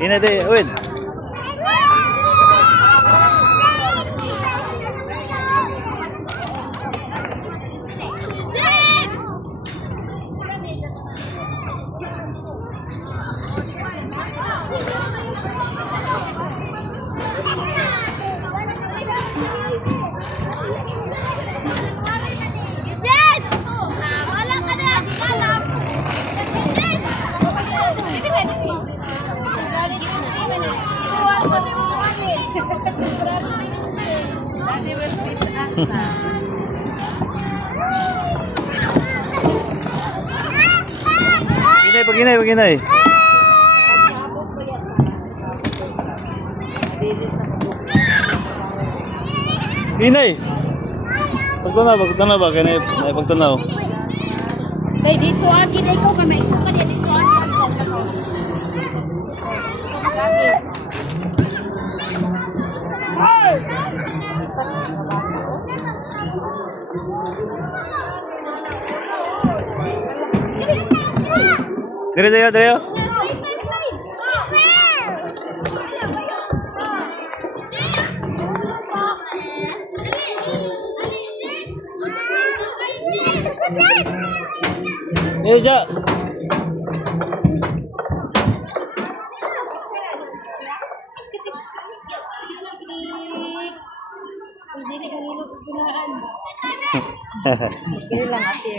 Ina de, wait. Paginay, paginay. Inay. Pagtanaw ba? Kaya may pagtanaw. Day dito agi day ko kami ikaw ka dito agi. Dire. Ja. Hahaha. Lang ate.